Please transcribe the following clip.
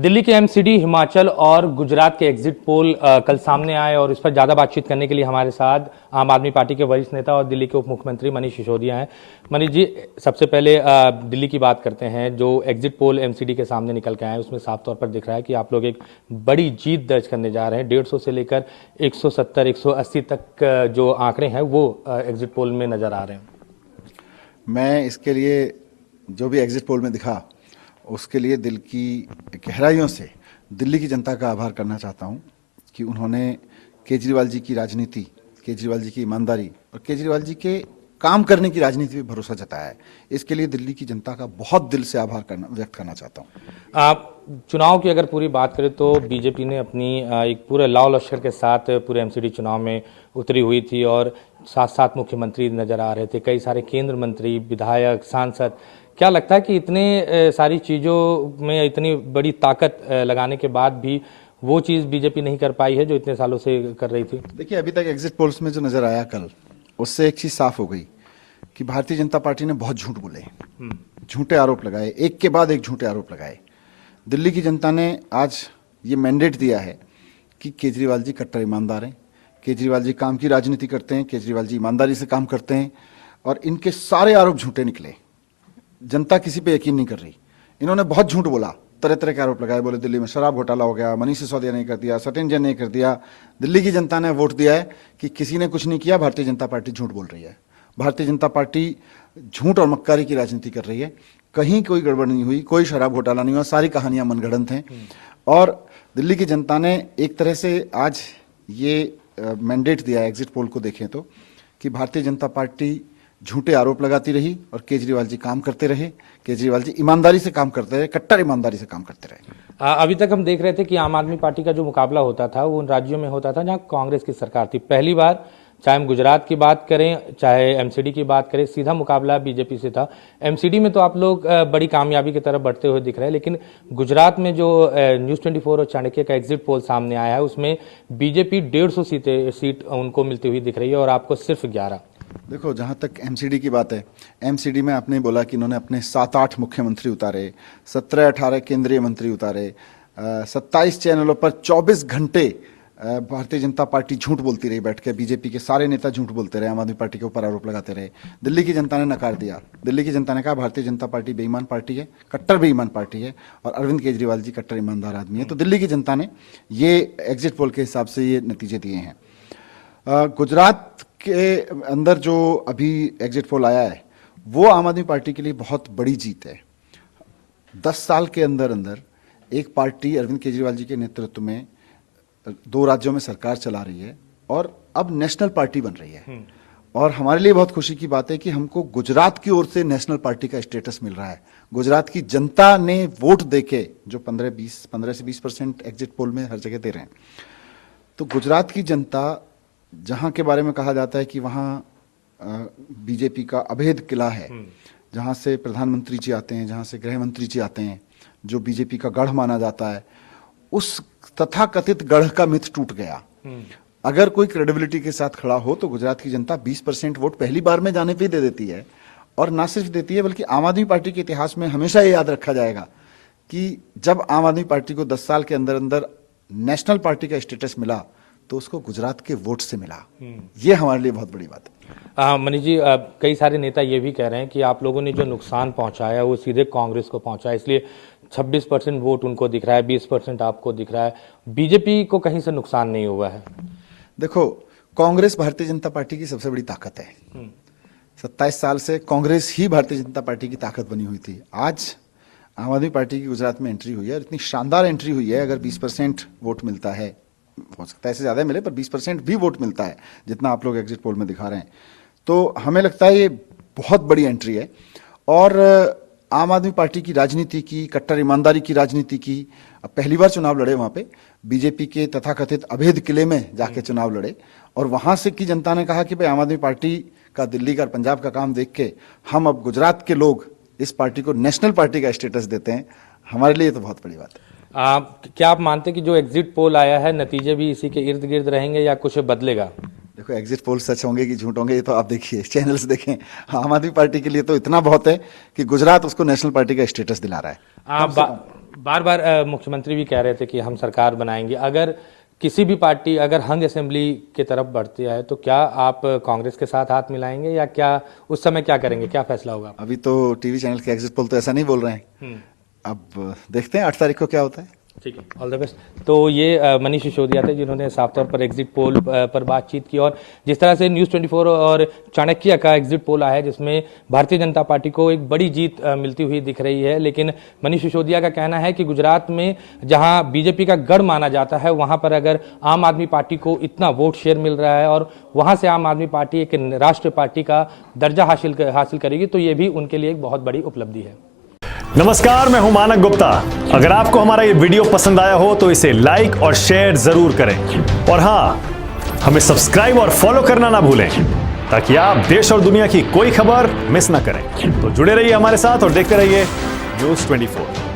दिल्ली के एमसीडी, हिमाचल और गुजरात के एग्जिट पोल कल सामने आए और इस पर ज़्यादा बातचीत करने के लिए हमारे साथ आम आदमी पार्टी के वरिष्ठ नेता और दिल्ली के उप मुख्यमंत्री मनीष सिसोदिया हैं। मनीष जी, सबसे पहले दिल्ली की बात करते हैं। जो एग्जिट पोल एमसीडी के सामने निकल के आए हैं उसमें साफ तौर पर दिख रहा है कि आप लोग एक बड़ी जीत दर्ज करने जा रहे हैं। 150 से लेकर 170, 180 तक जो आंकड़े हैं वो एग्जिट पोल में नजर आ रहे हैं। मैं इसके लिए जो भी एग्जिट पोल में दिखा उसके लिए दिल की गहराइयों से दिल्ली की जनता का आभार करना चाहता हूं कि उन्होंने केजरीवाल जी की राजनीति, केजरीवाल जी की ईमानदारी और केजरीवाल जी के काम करने की राजनीति पे भरोसा जताया है। इसके लिए दिल्ली की जनता का बहुत दिल से आभार व्यक्त करना चाहता हूं। आप चुनाव की अगर पूरी बात करें तो बीजेपी ने अपनी एक पूरे लाव लश्कर के साथ पूरे एमसीडी चुनाव में उतरी हुई थी और साथ साथ मुख्यमंत्री नजर आ रहे थे, कई सारे केंद्र मंत्री, विधायक, सांसद। क्या लगता है कि इतने सारी चीज़ों में इतनी बड़ी ताकत लगाने के बाद भी वो चीज़ बीजेपी नहीं कर पाई है जो इतने सालों से कर रही थी? देखिए, अभी तक एग्जिट पोल्स में जो नजर आया कल, उससे एक चीज साफ हो गई कि भारतीय जनता पार्टी ने बहुत झूठ बोले, झूठे आरोप लगाए, एक के बाद एक झूठे आरोप लगाए। दिल्ली की जनता ने आज ये मैंडेट दिया है कि केजरीवाल जी कट्टर ईमानदार हैं, केजरीवाल जी काम की राजनीति करते हैं, केजरीवाल जी ईमानदारी से काम करते हैं और इनके सारे आरोप झूठे निकले। जनता किसी पे यकीन नहीं कर रही। इन्होंने बहुत झूठ बोला, तरह तरह के आरोप लगाए, बोले दिल्ली में शराब घोटाला हो गया, मनीष सिसोदिया ने कर दिया, सत्येंद्र जैन ने कर दिया। दिल्ली की जनता ने वोट दिया है कि किसी ने कुछ नहीं किया, भारतीय जनता पार्टी झूठ बोल रही है, भारतीय जनता पार्टी झूठ और मक्कारी की राजनीति कर रही है। कहीं कोई गड़बड़ नहीं हुई, कोई शराब घोटाला नहीं हुआ, सारी कहानियां मनगढ़ंत हैं। और दिल्ली की जनता ने एक तरह से आज ये मैंडेट दिया है, एग्जिट पोल को देखें तो, कि भारतीय जनता पार्टी झूठे आरोप लगाती रही और केजरीवाल जी काम करते रहे, केजरीवाल जी ईमानदारी से काम करते रहे, कट्टर ईमानदारी से काम करते रहे। अभी तक हम देख रहे थे कि आम आदमी पार्टी का जो मुकाबला होता था वो उन राज्यों में होता था जहां कांग्रेस की सरकार थी। पहली बार, चाहे हम गुजरात की बात करें चाहे एमसीडी की बात करें, सीधा मुकाबला बीजेपी से था। एमसीडी में तो आप लोग बड़ी कामयाबी की तरफ बढ़ते हुए दिख रहे हैं, लेकिन गुजरात में जो न्यूज़ 24 और चाणक्य का एग्जिट पोल सामने आया है उसमें बीजेपी 150 सीट उनको मिलती हुई दिख रही है और आपको सिर्फ 11। देखो, जहाँ तक एमसीडी की बात है, एमसीडी में आपने बोला कि इन्होंने अपने 7-8 मुख्यमंत्री उतारे, 17-18 केंद्रीय मंत्री उतारे, 27 चैनलों पर 24 घंटे भारतीय जनता पार्टी झूठ बोलती रही बैठ के, बीजेपी के सारे नेता झूठ बोलते रहे, आम आदमी पार्टी के ऊपर आरोप लगाते रहे। दिल्ली की जनता ने नकार दिया। दिल्ली की जनता ने कहा भारतीय जनता पार्टी बेईमान पार्टी है, कट्टर बेईमान पार्टी है और अरविंद केजरीवाल जी कट्टर ईमानदार आदमी है। तो दिल्ली की जनता ने ये एग्जिट पोल के हिसाब से ये नतीजे दिए हैं। गुजरात के अंदर जो अभी एग्जिट पोल आया है वो आम आदमी पार्टी के लिए बहुत बड़ी जीत है। 10 साल के अंदर अंदर एक पार्टी अरविंद केजरीवाल जी के नेतृत्व में 2 राज्यों में सरकार चला रही है और अब नेशनल पार्टी बन रही है। और हमारे लिए बहुत खुशी की बात है कि हमको गुजरात की ओर से नेशनल पार्टी का स्टेटस मिल रहा है। गुजरात की जनता ने वोट देके जो 15 से 20% एग्जिट पोल में हर जगह दे रहे हैं, तो गुजरात की जनता, जहां के बारे में कहा जाता है कि वहां बीजेपी का अभेद किला है, जहां से प्रधानमंत्री जी आते हैं, जहां से गृह मंत्री जी आते हैं, जो बीजेपी का गढ़ माना जाता है, उस तथाकथित गढ़ का मिथ टूट गया। अगर कोई क्रेडिबिलिटी के साथ खड़ा हो तो गुजरात की जनता 20% वोट पहली बार में जाने पे दे देती है। और ना सिर्फ देती है बल्कि आम आदमी पार्टी के इतिहास में हमेशा ये याद रखा जाएगा कि जब आम आदमी पार्टी को 10 साल के अंदर अंदर नेशनल पार्टी का स्टेटस मिला तो उसको गुजरात के वोट से मिला। ये हमारे लिए बहुत बड़ी बात है। मनीष जी, कई सारे नेता ये भी कह रहे हैं कि आप लोगों ने जो नुकसान पहुंचाया वो सीधे कांग्रेस को पहुंचाया, इसलिए 26% वोट उनको दिख रहा है, 20% आपको दिख रहा है। बीजेपी को कहीं से नुकसान नहीं हुआ है? देखो, कांग्रेस भारतीय जनता पार्टी की सबसे बड़ी ताकत है। 27 साल से कांग्रेस ही भारतीय जनता पार्टी की ताकत बनी हुई थी। आज आम आदमी पार्टी की गुजरात में एंट्री हुई है और इतनी शानदार एंट्री हुई है। अगर 20% वोट मिलता है, हो सकता है इससे ज्यादा मिले, पर 20% भी वोट मिलता है जितना आप लोग एग्जिट पोल में दिखा रहे हैं, तो हमें लगता है ये बहुत बड़ी एंट्री है। और आम आदमी पार्टी की राजनीति की, कट्टर ईमानदारी की राजनीति की, अब पहली बार चुनाव लड़े वहां पे, बीजेपी के तथाकथित अभेद किले में जाके चुनाव लड़े और वहां से की जनता ने कहा कि भाई आम आदमी पार्टी का दिल्ली का, पंजाब का काम देख के हम अब गुजरात के लोग इस पार्टी को नेशनल पार्टी का स्टेटस देते हैं। हमारे लिए तो बहुत बड़ी बात है। क्या आप मानते हैं कि जो एग्जिट पोल आया है नतीजे भी इसी के इर्द गिर्द रहेंगे या कुछ बदलेगा? देखो, एग्जिट पोल सच होंगे कि झूठ होंगे ये तो आप देखिए, चैनल्स देखें। आम आदमी पार्टी के लिए तो इतना बहुत है कि गुजरात उसको नेशनल पार्टी का स्टेटस दिला रहा है। बार बार मुख्यमंत्री भी कह रहे थे कि हम सरकार बनाएंगे। अगर किसी भी पार्टी अगर हंग असेंबली की तरफ बढ़ती है तो क्या आप कांग्रेस के साथ हाथ मिलाएंगे या क्या उस समय क्या करेंगे, क्या फैसला होगा? अभी तो टीवी चैनल के एग्जिट पोल तो ऐसा नहीं बोल रहे हैं। अब देखते हैं 8 तारीख को क्या होता है। ठीक है, ऑल द बेस्ट। तो ये मनीष सिसोदिया थे जिन्होंने साफ तौर पर एग्जिट पोल पर बातचीत की, और जिस तरह से न्यूज़ 24 और चाणक्य का एग्जिट पोल आया है जिसमें भारतीय जनता पार्टी को एक बड़ी जीत मिलती हुई दिख रही है, लेकिन मनीष सिसोदिया का कहना है कि गुजरात में जहां बीजेपी का गढ़ माना जाता है वहां पर अगर आम आदमी पार्टी को इतना वोट शेयर मिल रहा है और वहां से आम आदमी पार्टी एक राष्ट्रीय पार्टी का दर्जा हासिल करेगी तो ये भी उनके लिए एक बहुत बड़ी उपलब्धि है। नमस्कार, मैं हूं मानक गुप्ता। अगर आपको हमारा ये वीडियो पसंद आया हो तो इसे लाइक और शेयर जरूर करें, और हां, हमें सब्सक्राइब और फॉलो करना ना भूलें ताकि आप देश और दुनिया की कोई खबर मिस ना करें। तो जुड़े रहिए हमारे साथ और देखते रहिए न्यूज़ 24।